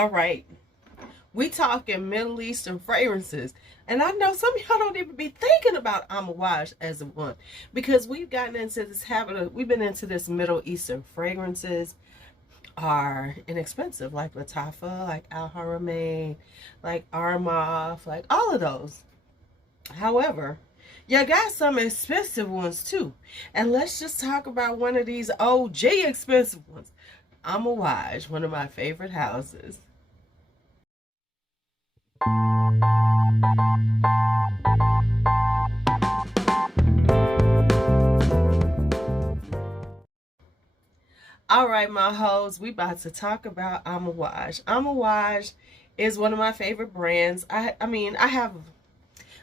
All right, we talking Middle Eastern fragrances, and I know some of y'all don't even be thinking about Amouage as a one, because we've gotten into this habit of, we've been into this Middle Eastern fragrances are inexpensive, like Latafa, like Al Haramain, like Armaf, like all of those. However, you got some expensive ones too, and let's just talk about one of these OG expensive ones. Amouage, one of my favorite houses. All right, my hoes, we about to talk about Amouage. Amouage is one of my favorite brands. I mean, I have,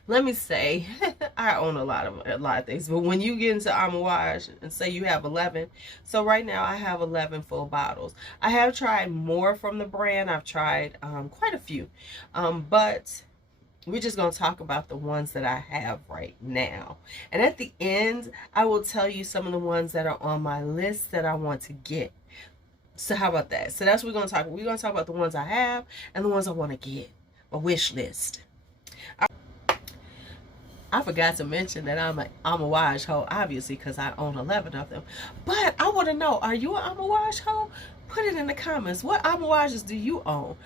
let me say, I own a lot of things, but when you get into Amouage and say you have 11, so right now I have 11 full bottles. I have tried more from the brand. I've tried quite a few, but we're just going to talk about the ones that I have right now. And at the end, I will tell you some of the ones that are on my list that I want to get. So how about that? So that's what we're going to talk about. We're going to talk about the ones I have and the ones I want to get. My wish list. I forgot to mention that I'm an Amouage Heaux, obviously, because I own 11 of them. But I want to know, are you an Amouage Heaux? Put it in the comments. What Amouages do you own?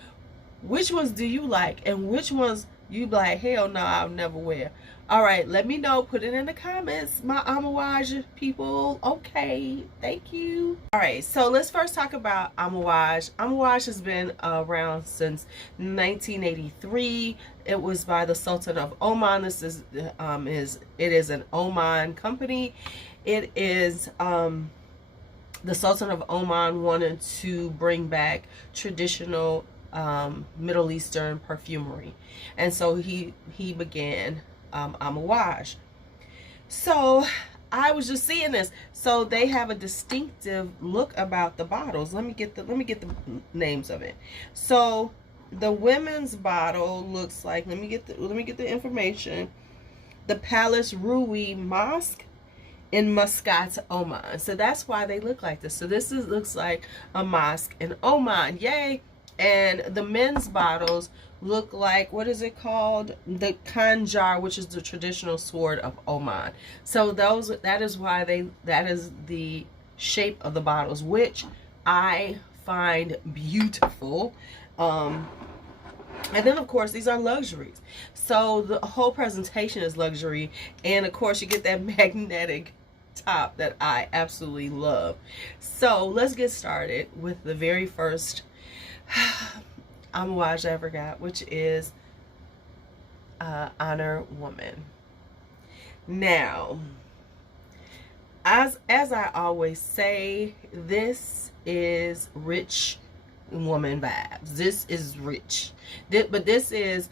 Which ones do you like? And which ones you be like, hell no, I'll never wear? All right, let me know. Put it in the comments, my Amouage people. Okay, thank you. All right, so let's first talk about Amouage. Amouage has been around since 1983. It was by the Sultan of Oman. This is it is an Oman company. It is the Sultan of Oman wanted to bring back traditional Middle Eastern perfumery, and so he began Amouage. So I was just seeing this. So they have a distinctive look about the bottles. Let me get the names of it. So the women's bottle looks like, let me get the information. The Palace Rui Mosque in Muscat, Oman. So that's why they look like this. So looks like a mosque in Oman. Yay. And the men's bottles look like, what is it called? The Khanjar, which is the traditional sword of Oman. So that is why that is the shape of the bottles, which I find beautiful. And then of course these are luxuries. So the whole presentation is luxury, and of course you get that magnetic top that I absolutely love. So let's get started with the very first Amouage I ever got, which is Honor Woman. Now, as I always say, this is rich woman vibes. This is rich, but this is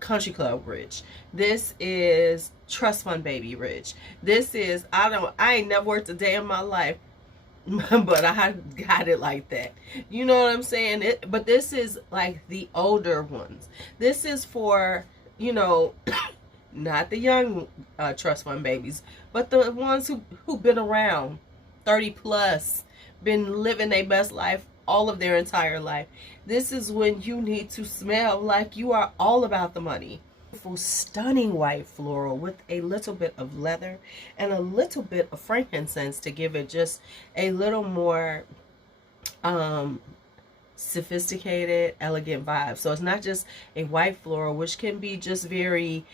country club rich. This is trust fund baby rich. This is, I ain't never worked a day in my life, but I got it like that. You know what I'm saying? But this is like the older ones. This is for, you know, not the young trust fund babies, but the ones who've been around 30 plus, been living their best life all of their entire life. This is when you need to smell like you are all about the money. Stunning white floral with a little bit of leather and a little bit of frankincense to give it just a little more sophisticated, elegant vibe. So it's not just a white floral, which can be just very,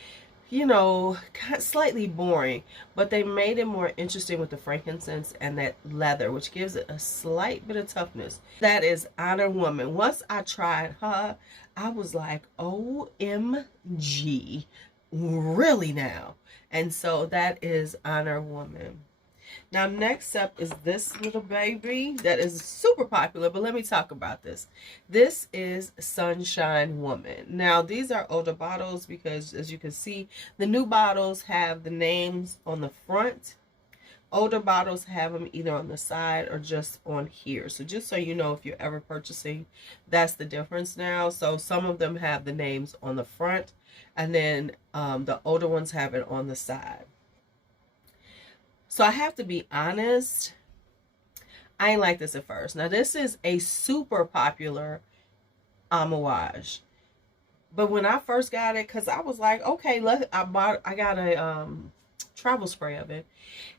you know, slightly boring, but they made it more interesting with the frankincense and that leather, which gives it a slight bit of toughness. That is Honor Woman. Once I tried her, I was like, OMG, really now? And so that is Honor Woman. Now next up is this little baby that is super popular, but let me talk about this. This is Sunshine Woman. Now these are older bottles because, as you can see, the new bottles have the names on the front. Older bottles have them either on the side or just on here. So just so you know, if you're ever purchasing, that's the difference now. So some of them have the names on the front, and then the older ones have it on the side. So I have to be honest, I ain't like this at first. Now this is a super popular Amouage. But when I first got it, because I was like, okay, I got a travel spray of it.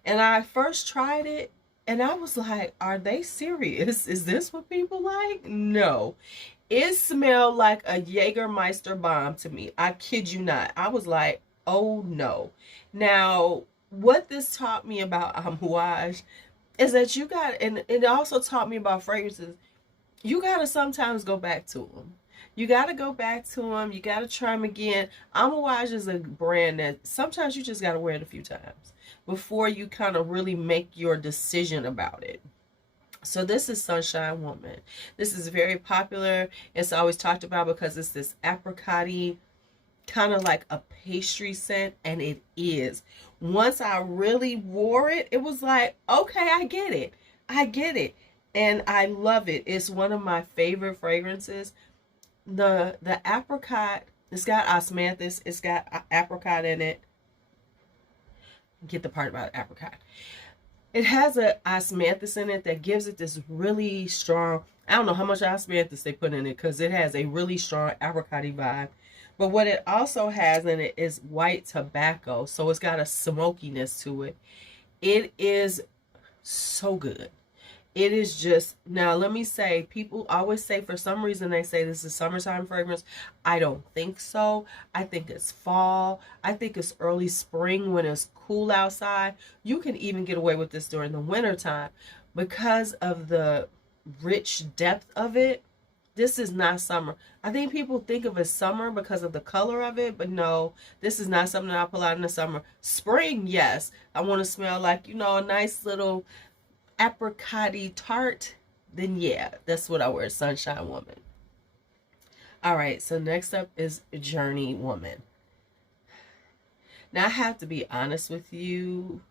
And I first tried it and I was like, are they serious? Is this what people like? No. It smelled like a Jägermeister bomb to me. I kid you not. I was like, oh no. Now, what this taught me about Amouage is that you got, and it also taught me about fragrances, you got to sometimes go back to them. You got to go back to them. You got to try them again. Amouage is a brand that sometimes you just got to wear it a few times before you kind of really make your decision about it. So this is Sunshine Woman. This is very popular. It's always talked about because it's this apricot-y, kind of like a pastry scent, and it is. Once I really wore it, it was like, okay, I get it. I get it. And I love it. It's one of my favorite fragrances. The apricot, it's got osmanthus, it's got apricot in it. Get the part about apricot. It has a osmanthus in it that gives it this really strong, I don't know how much osmanthus they put in it because it has a really strong apricot-y vibe. But what it also has in it is white tobacco. So it's got a smokiness to it. It is so good. It is just, now let me say, people always say for some reason they say this is summertime fragrance. I don't think so. I think it's fall. I think it's early spring when it's cool outside. You can even get away with this during the winter time because of the rich depth of it. This is not summer. I think people think of it as summer because of the color of it, but no, this is not something I pull out in the summer. Spring, yes. I want to smell like, you know, a nice little apricot-y tart, then yeah, that's what I wear, Sunshine Woman. All right, so next up is Journey Woman. Now I have to be honest with you,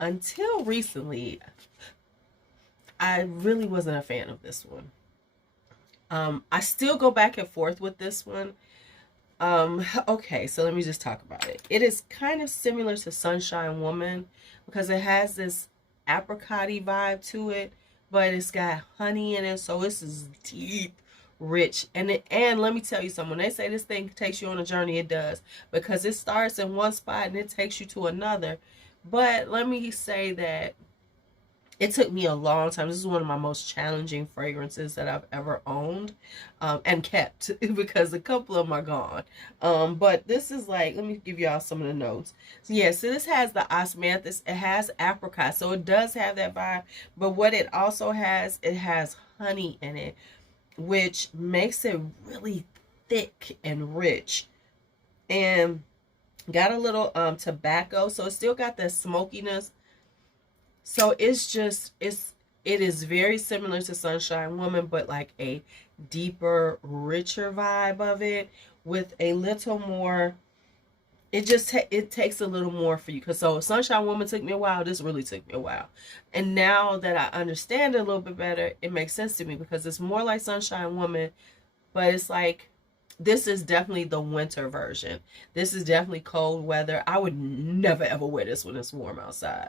until recently I really wasn't a fan of this one. I still go back and forth with this one. Okay, so let me just talk about it. It is kind of similar to Sunshine Woman because it has this apricot-y vibe to it, but it's got honey in it, so this is deep, rich, and let me tell you something. When they say this thing takes you on a journey, it does, because it starts in one spot and it takes you to another. But let me say that it took me a long time. This is one of my most challenging fragrances that I've ever owned and kept because a couple of them are gone. But this is like, let me give y'all some of the notes. So yeah, so this has the osmanthus. It has apricot, so it does have that vibe. But what it also has, it has honey in it, which makes it really thick and rich. And got a little tobacco, so it still got that smokiness. So it's just, it is very similar to Sunshine Woman, but like a deeper, richer vibe of it with a little more, it just, it takes a little more for you. Because so Sunshine Woman took me a while, this really took me a while. And now that I understand it a little bit better, it makes sense to me because it's more like Sunshine Woman, but it's like, this is definitely the winter version. This is definitely cold weather. I would never ever wear this when it's warm outside.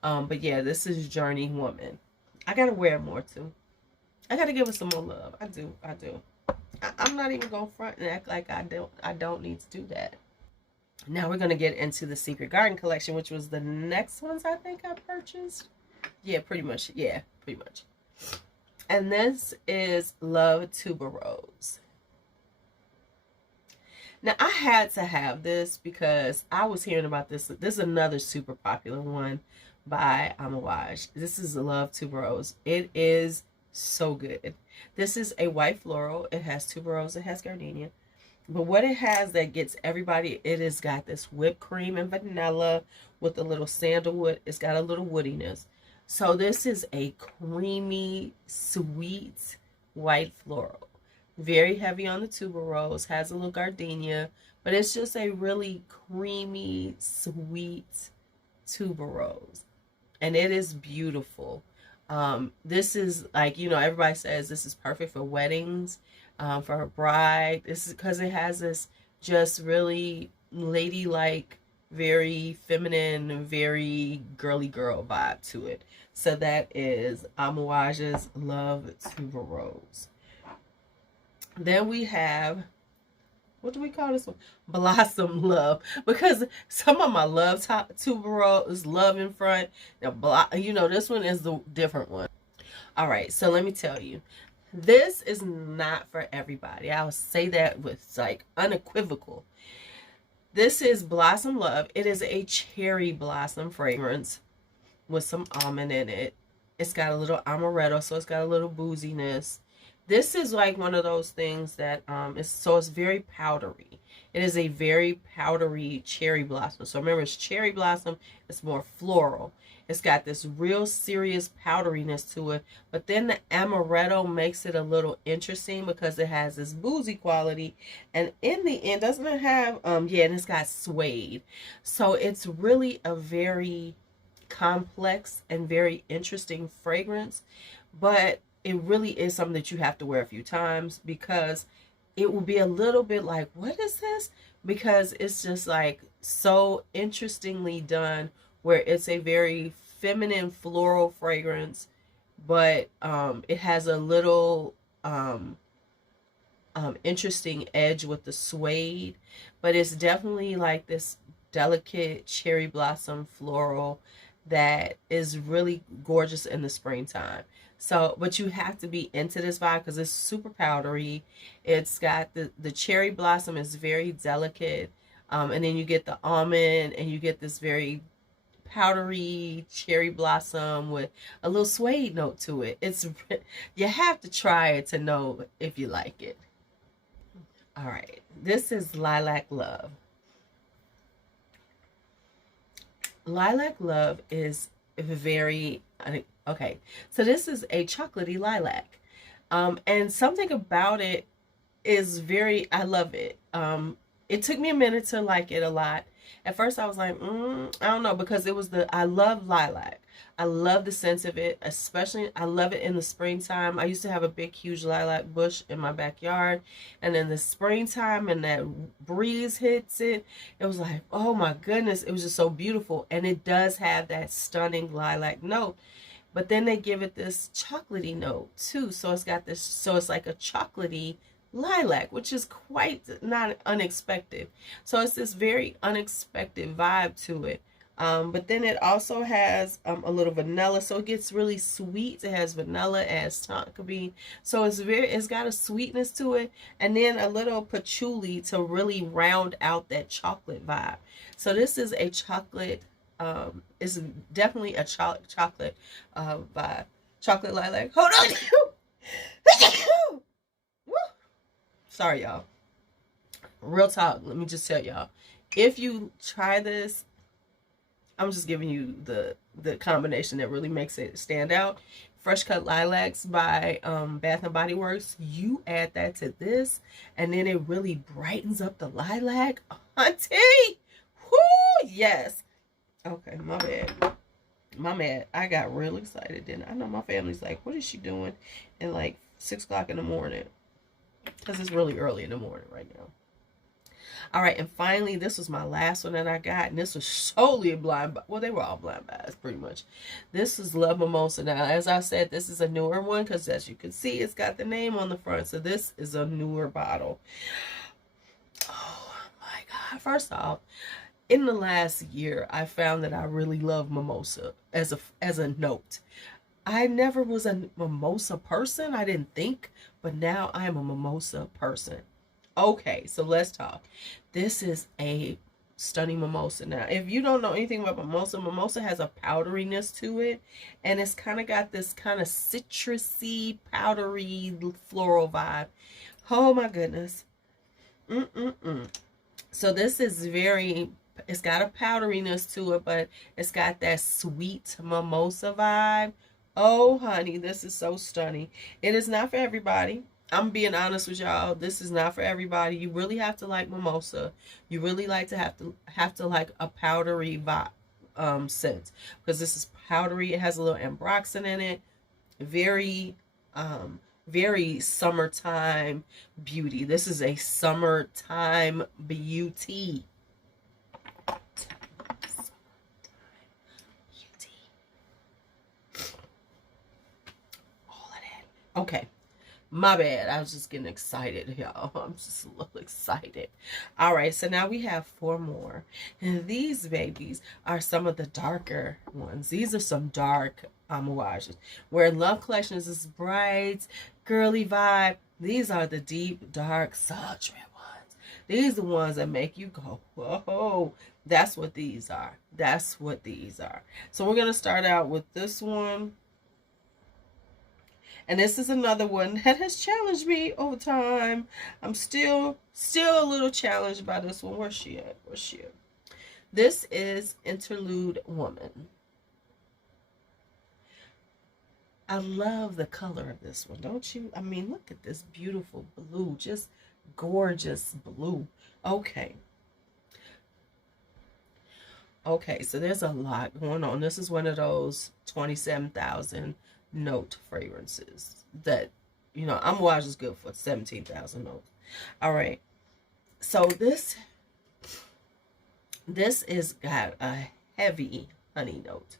But yeah, this is Journey Woman. I gotta wear it more too. I gotta give it some more love. I do. I'm not even gonna front and act like I don't need to do that. Now we're gonna get into the Secret Garden collection, which was the next ones I think I purchased. Yeah, pretty much. Yeah, pretty much. And this is Love Tuberose. Now, I had to have this because I was hearing about this. This is another super popular one by Amouage. This is Love Tuberose. It is so good. This is a white floral. It has tuberose. It has gardenia. But what it has that gets everybody, it has got this whipped cream and vanilla with a little sandalwood. It's got a little woodiness. So this is a creamy, sweet white floral. Very heavy on the tuberose, has a little gardenia, but it's just a really creamy, sweet tuberose. And it is beautiful. This is like, you know, everybody says this is perfect for weddings, for a bride. This is because it has this just really ladylike, very feminine, very girly girl vibe to it. So that is Amouage's Love Tuberose. Then we have, what do we call this one? Blossom Love. Because some of my love tuberole is love in front. Now, you know, this one is the different one. All right, so let me tell you. This is not for everybody. I'll say that with like unequivocal. This is Blossom Love. It is a cherry blossom fragrance with some almond in it. It's got a little amaretto, so it's got a little booziness. This is like one of those things that it's very powdery. It is a very powdery cherry blossom. So remember, it's cherry blossom. It's more floral. It's got this real serious powderiness to it, but then the amaretto makes it a little interesting because it has this boozy quality, and in the end, doesn't it have yeah, and it's got suede. So it's really a very complex and very interesting fragrance, but it really is something that you have to wear a few times, because it will be a little bit like, what is this? Because it's just like so interestingly done, where it's a very feminine floral fragrance, but it has a little interesting edge with the suede, but it's definitely like this delicate cherry blossom floral that is really gorgeous in the springtime. So, but you have to be into this vibe because it's super powdery. It's got the cherry blossom is very delicate, and then you get the almond, and you get this very powdery cherry blossom with a little suede note to it. It's, you have to try it to know if you like it. All right, this is Lilac Love. Lilac Love is very, okay, so this is a chocolatey lilac, and something about it is very, I love it. It took me a minute to like it a lot. At first I was like, I don't know, because it was I love lilac. I love the sense of it, especially I love it in the springtime. I used to have a big, huge lilac bush in my backyard, and in the springtime, and that breeze hits it, it was like, oh my goodness, it was just so beautiful. And it does have that stunning lilac note, but then they give it this chocolatey note too. So it's got this, so it's like a chocolatey lilac, which is quite not unexpected. So it's this very unexpected vibe to it. But then it also has a little vanilla, so it gets really sweet. It has vanilla, as tonka. So it's got a sweetness to it, and then a little patchouli to really round out that chocolate vibe. So this is a chocolate, it's definitely a chocolate vibe. Chocolate lilac. Hold on. Sorry, y'all. Real talk, let me just tell y'all. If you try this, I'm just giving you the combination that really makes it stand out. Fresh Cut Lilacs by Bath and Body Works. You add that to this, and then it really brightens up the lilac. Auntie! Whoo! Yes. Okay, my bad. My bad. I got real excited, didn't I? I know my family's like, what is she doing at like 6 o'clock in the morning? Because it's really early in the morning right now. All right, and finally, this was my last one that I got, and this was solely a blind buy. Well, they were all blind buys, pretty much. This is Love Mimosa. Now, as I said, this is a newer one, because as you can see, it's got the name on the front, so this is a newer bottle. Oh, my God. First off, in the last year, I found that I really love Mimosa as a note. I never was a Mimosa person, I didn't think, but now I am a Mimosa person. Okay, so let's talk. This is a stunning Mimosa. Now, if you don't know anything about Mimosa, Mimosa has a powderiness to it, and it's kind of got this kind of citrusy, powdery, floral vibe. Oh my goodness. So this is very, it's got a powderiness to it, but it's got that sweet Mimosa vibe. Oh, honey, this is so stunning. It is not for everybody. I'm being honest with y'all. This is not for everybody. You really have to like Mimosa. You really have to like a powdery vibe, scent, because this is powdery. It has a little ambroxan in it. Very, very summertime beauty. This is a summertime beauty. Okay. My bad. I was just getting excited, y'all. I'm just a little excited. All right, so now we have 4 more. And these babies are some of the darker ones. These are some dark Amouages. Where Love Collections is bright, girly vibe. These are the deep, dark, sultry ones. These are the ones that make you go, whoa. That's what these are. That's what these are. So we're going to start out with this one. And this is another one that has challenged me over time. I'm still a little challenged by this one. Where's she at? Where's she at? This is Interlude Woman. I love the color of this one, don't you? I mean, look at this beautiful blue. Just gorgeous blue. Okay. Okay, so there's a lot going on. This is one of those 27,000 note fragrances that, you know, Amouage is good for 17,000 notes. All right, so this is got a heavy honey note.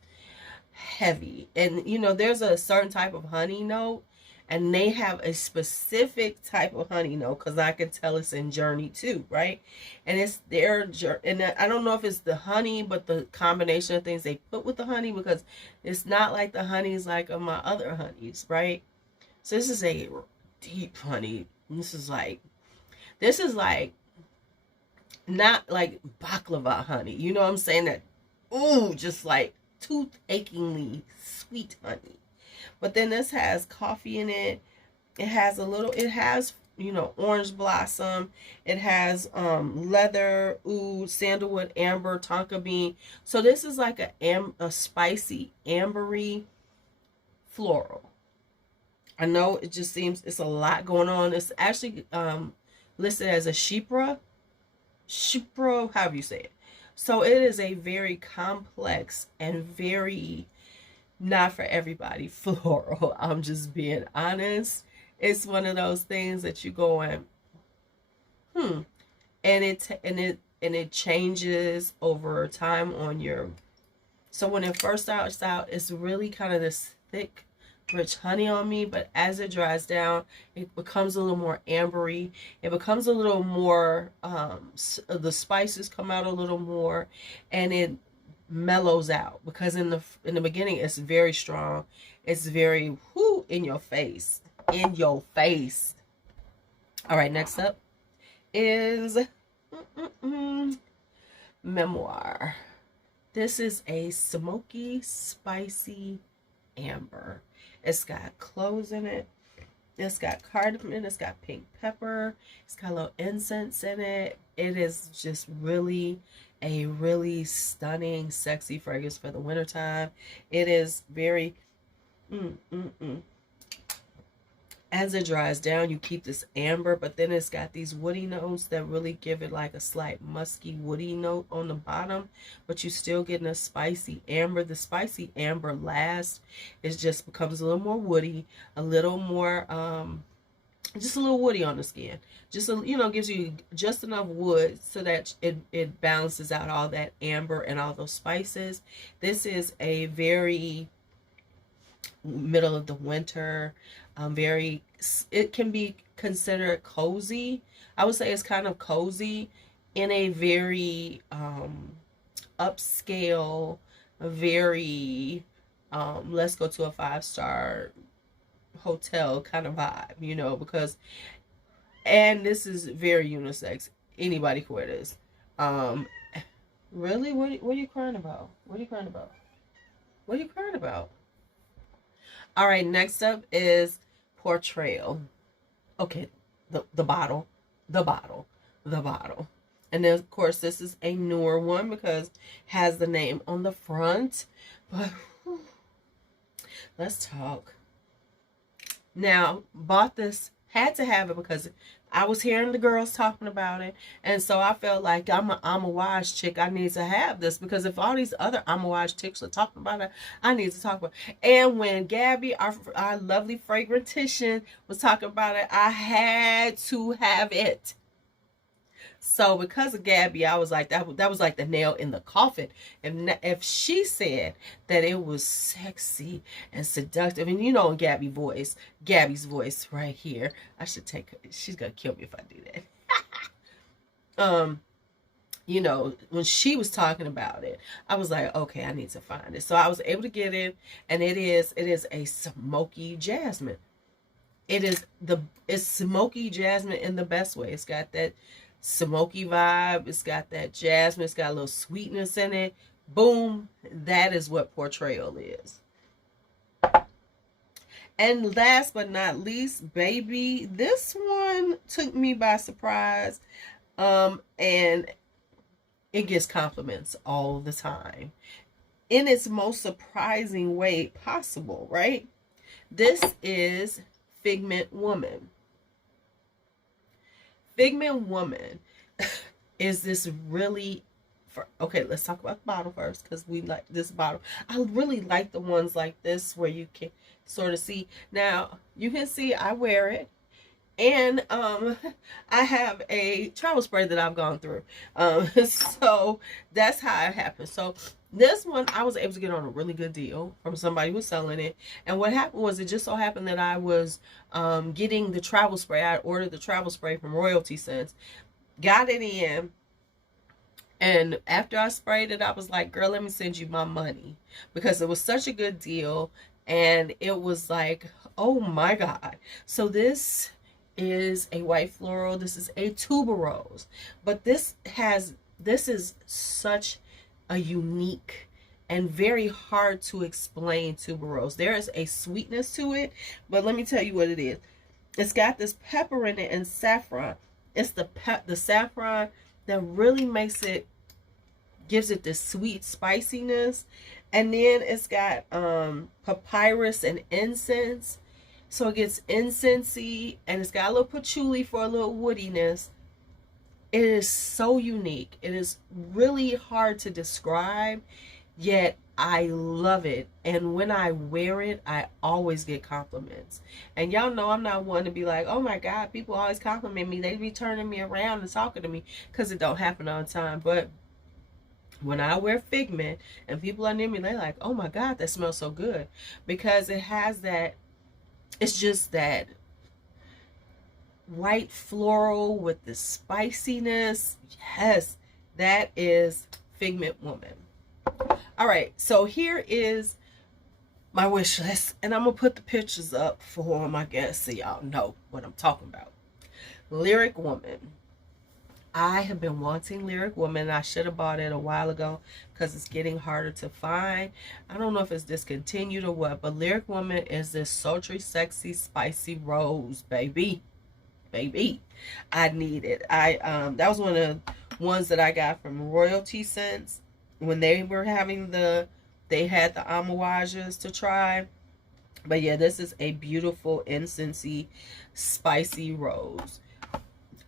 Heavy. And you know, there's a certain type of honey note, and they have a specific type of honey note, because I can tell it's in Journey too, right? And it's their, and I don't know if it's the honey, but the combination of things they put with the honey, because it's not like the honeys like of my other honeys, right? So this is a deep honey. This is like not like baklava honey, you know what I'm saying? That, ooh, just like tooth achingly sweet honey. But then this has coffee in it. It has you know, orange blossom. It has leather, oud, sandalwood, amber, tonka bean. So this is like a spicy, ambery floral. I know it just seems it's a lot going on. It's actually listed as a chypre, however you say it. So it is a very complex and very not for everybody floral. I'm just being honest. It's one of those things that you go and and it changes over time on your. So when it first starts out, it's really kind of this thick, rich honey on me, but as it dries down, it becomes a little more ambery. It becomes a little more the spices come out a little more, and it mellows out, because in the beginning it's very strong. It's very in your face. All right, next up is Memoir. This is a smoky, spicy amber. It's got cloves in it. It's got cardamom. It's got pink pepper. It's got a little incense in it. It is just really a really stunning, sexy fragrance for the wintertime. It is very As it dries down, you keep this amber, but then it's got these woody notes that really give it like a slight musky woody note on the bottom, but you still getting a spicy amber. The spicy amber lasts. It just becomes a little more woody, a little more just a little woody on the skin. Just gives you just enough wood so that it balances out all that amber and all those spices. This is a very middle of the winter, it can be considered cozy. I would say it's kind of cozy in a very upscale, very let's go to a 5-star hotel kind of vibe, because, and this is very unisex. Anybody can wear this. Really? What are you crying about? What are you crying about? What are you crying about? All right, next up is Portrayal. Okay, the bottle. And then, of course, this is a newer one because it has the name on the front. But let's talk. Now, bought this, had to have it because I was hearing the girls talking about it, and so I felt like I'm an Amouage chick. I need to have this because if all these other Amouage chicks are talking about it, I need to talk about it. And when Gabby, our lovely fragrantician, was talking about it, I had to have it. So because of Gabby, I was like, that was like the nail in the coffin. If she said that it was sexy and seductive, and you know, in Gabby's voice right here, I should take her. She's gonna kill me if I do that. You know, when she was talking about it, I was like, okay, I need to find it. So I was able to get it, and it is a smoky jasmine. It's smoky jasmine in the best way. It's got that smoky vibe. It's got that jasmine. It's got a little sweetness in it. Boom. That is what Portrayal is. And last but not least, baby, this one took me by surprise. And it gets compliments all the time in its most surprising way possible, right? This is Figment Woman. Figment Woman is this really, okay, let's talk about the bottle first, because we like this bottle. I really like the ones like this where you can sort of see. Now, you can see I wear it. And I have a travel spray that I've gone through. So that's how it happened. So this one I was able to get on a really good deal from somebody who was selling it. And what happened was, it just so happened that I was getting the travel spray. I ordered the travel spray from Royalty Scents, got it in, and after I sprayed it, I was like, girl, let me send you my money, because it was such a good deal. And it was like, oh my God. So this is a white floral. This is a tuberose, but this is such a unique and very hard to explain tuberose. There is a sweetness to it, but let me tell you what it is. It's got this pepper in it and saffron. It's the saffron that really gives it this sweet spiciness, and then it's got papyrus and incense. So it gets incensey, and it's got a little patchouli for a little woodiness. It is so unique. It is really hard to describe, yet I love it. And when I wear it, I always get compliments. And y'all know I'm not one to be like, oh my God, people always compliment me. They be turning me around and talking to me, because it don't happen all the time. But when I wear Figment and people are near me, they're like, oh my God, that smells so good. Because it has that, it's just that white floral with the spiciness. Yes, that is Figment Woman. All right, so here is my wish list, and I'm gonna put the pictures up for my guests so y'all know what I'm talking about. Lilac Woman. I have been wanting Lilac Woman. I should have bought it a while ago because it's getting harder to find. I don't know if it's discontinued or what, but Lilac Woman is this sultry, sexy, spicy rose, baby. Baby, I need it. That was one of the ones that I got from Royalty Scents when they were having they had the Amouages to try. But yeah, this is a beautiful, incensey, spicy rose.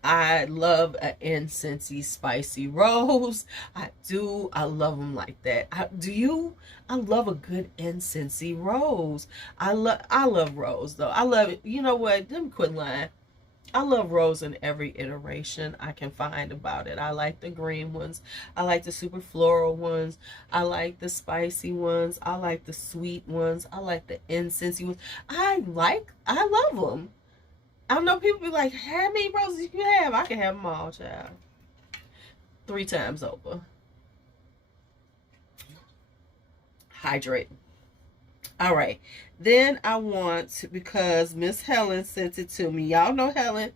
I love an incensey, spicy rose. I do. I love them like that. Do you? I love a good incensey rose. I love rose though. I love it. You know what? Let me quit lying. I love rose in every iteration I can find about it. I like the green ones. I like the super floral ones. I like the spicy ones. I like the sweet ones. I like the incensey ones. I love them. I know people be like, how many roses you have? I can have them all, child. 3 times over. Hydrate. All right. Then I want, because Miss Helen sent it to me. Y'all know Helen.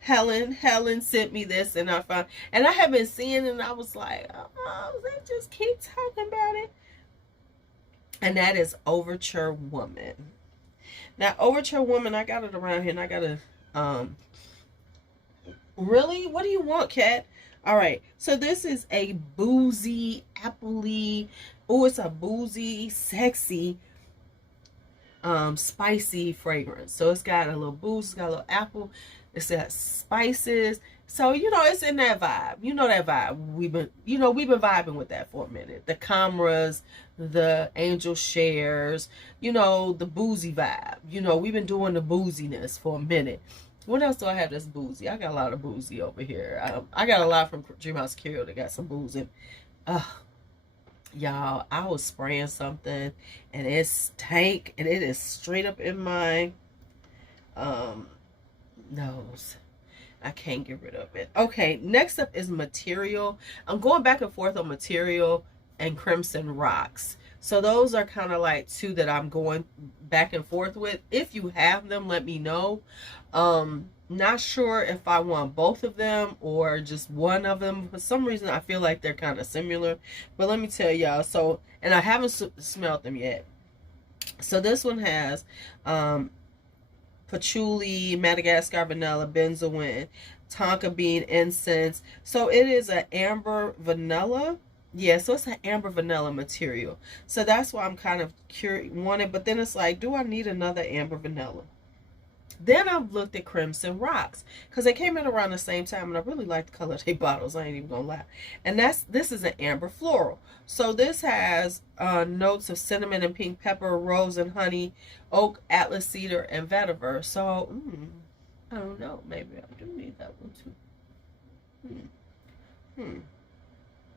Helen sent me this, and I have been seeing it, and I was like, oh, they just keep talking about it. And that is Overture Woman. Now, Overture Woman, I got it around here, and I got to, really? What do you want, Kat? All right, so this is a boozy, appley, oh, it's a boozy, sexy, spicy fragrance. So it's got a little booze, it's got a little apple, it's got spices. So, you know, it's in that vibe. You know that vibe. We've been vibing with that for a minute. The Camras, the Angel Shares, you know, the boozy vibe. You know, we've been doing the booziness for a minute. What else do I have that's boozy? I got a lot of boozy over here. I got a lot from Dreamhouse Curio that got some boozy. Y'all, I was spraying something and it stank, and it is straight up in my nose. I can't get rid of it. Okay, next up is Material. I'm going back and forth on Material and Crimson Rocks. So those are kind of like two that I'm going back and forth with. If you have them, let me know. Not sure if I want both of them or just one of them. For some reason, I feel like they're kind of similar. But let me tell y'all. So, and I haven't smelled them yet. So this one has patchouli, Madagascar vanilla, benzoin, tonka bean incense. So it is an amber vanilla. Yeah, so it's an amber vanilla material. So that's why I'm kind of curious, wanted. But then it's like, do I need another amber vanilla? Then I've looked at Crimson Rocks because they came in around the same time, and I really like the color of their bottles. I ain't even gonna lie. And this is an amber floral. So this has notes of cinnamon and pink pepper, rose and honey, oak, atlas cedar, and vetiver. So I don't know. Maybe I do need that one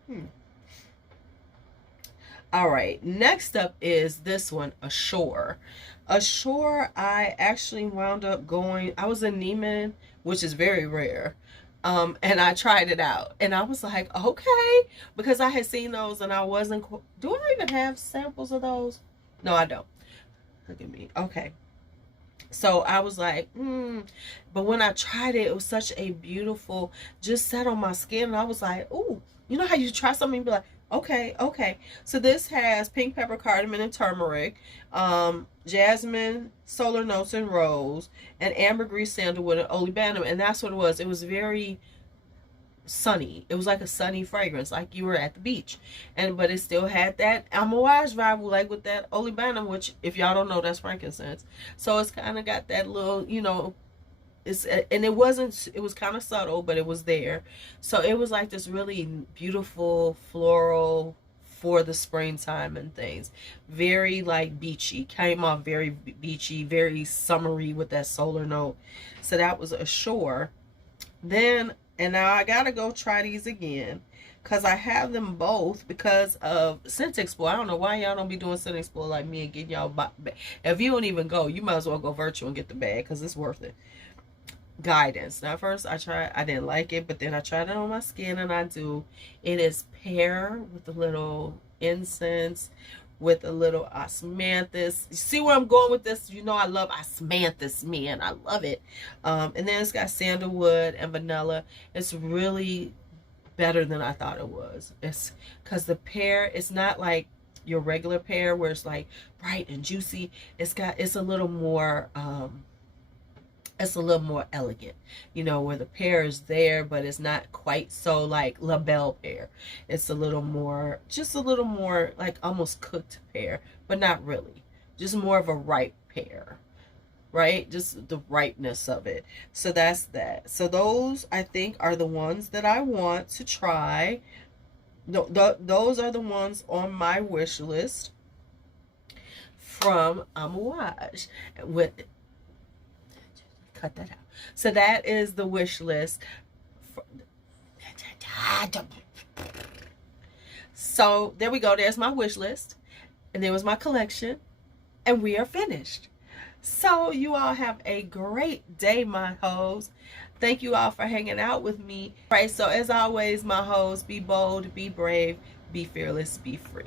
too. All right, next up is this one, Ashore. Ashore, I actually wound up going, I was in Neiman, which is very rare, and I tried it out, and I was like, okay, because I had seen those, and I wasn't, do I even have samples of those? No, I don't. Look at me. Okay. So I was like, but when I tried it, it was such a beautiful, just sat on my skin, and I was like, ooh, you know how you try something and be like, okay. So this has pink pepper, cardamom, and turmeric, jasmine, solar notes, and rose, and ambergris, sandalwood, and olibanum. And that's what it was. It was very sunny. It was like a sunny fragrance, like you were at the beach. But it still had that Amouage vibe, like with that olibanum, which, if y'all don't know, that's frankincense. So it's kind of got that little, you know, and it was kind of subtle, but it was there. So it was like this really beautiful floral for the springtime and things. Very like beachy, came off very beachy, very summery with that solar note. So that was Ashore. Then, and now I gotta go try these again because I have them both because of Scent Explore. I don't know why y'all don't be doing Scent Explore like me and getting y'all. If you don't even go, you might as well go virtual and get the bag because it's worth it. Guidance. Now first I tried, I didn't like it, but then I tried it on my skin, and I do. It is pear with a little incense, with a little osmanthus. You see where I'm going with this? You know I love osmanthus, man. I love it. And then it's got sandalwood and vanilla. It's really better than I thought it was. It's because the pear, it's not like your regular pear where it's like bright and juicy. It's a little more elegant, you know, where the pear is there, but it's not quite so like La Belle pear. It's a little more, just a little more like almost cooked pear, but not really. Just more of a ripe pear, right? Just the ripeness of it. So that's that. So those, I think, are the ones that I want to try. Those are the ones on my wish list from Amouage. Cut that out. So that is the wish list. So there we go. There's my wish list. And there was my collection. And we are finished. So you all have a great day, my hoes. Thank you all for hanging out with me. All right, so as always, my hoes, be bold, be brave, be fearless, be free.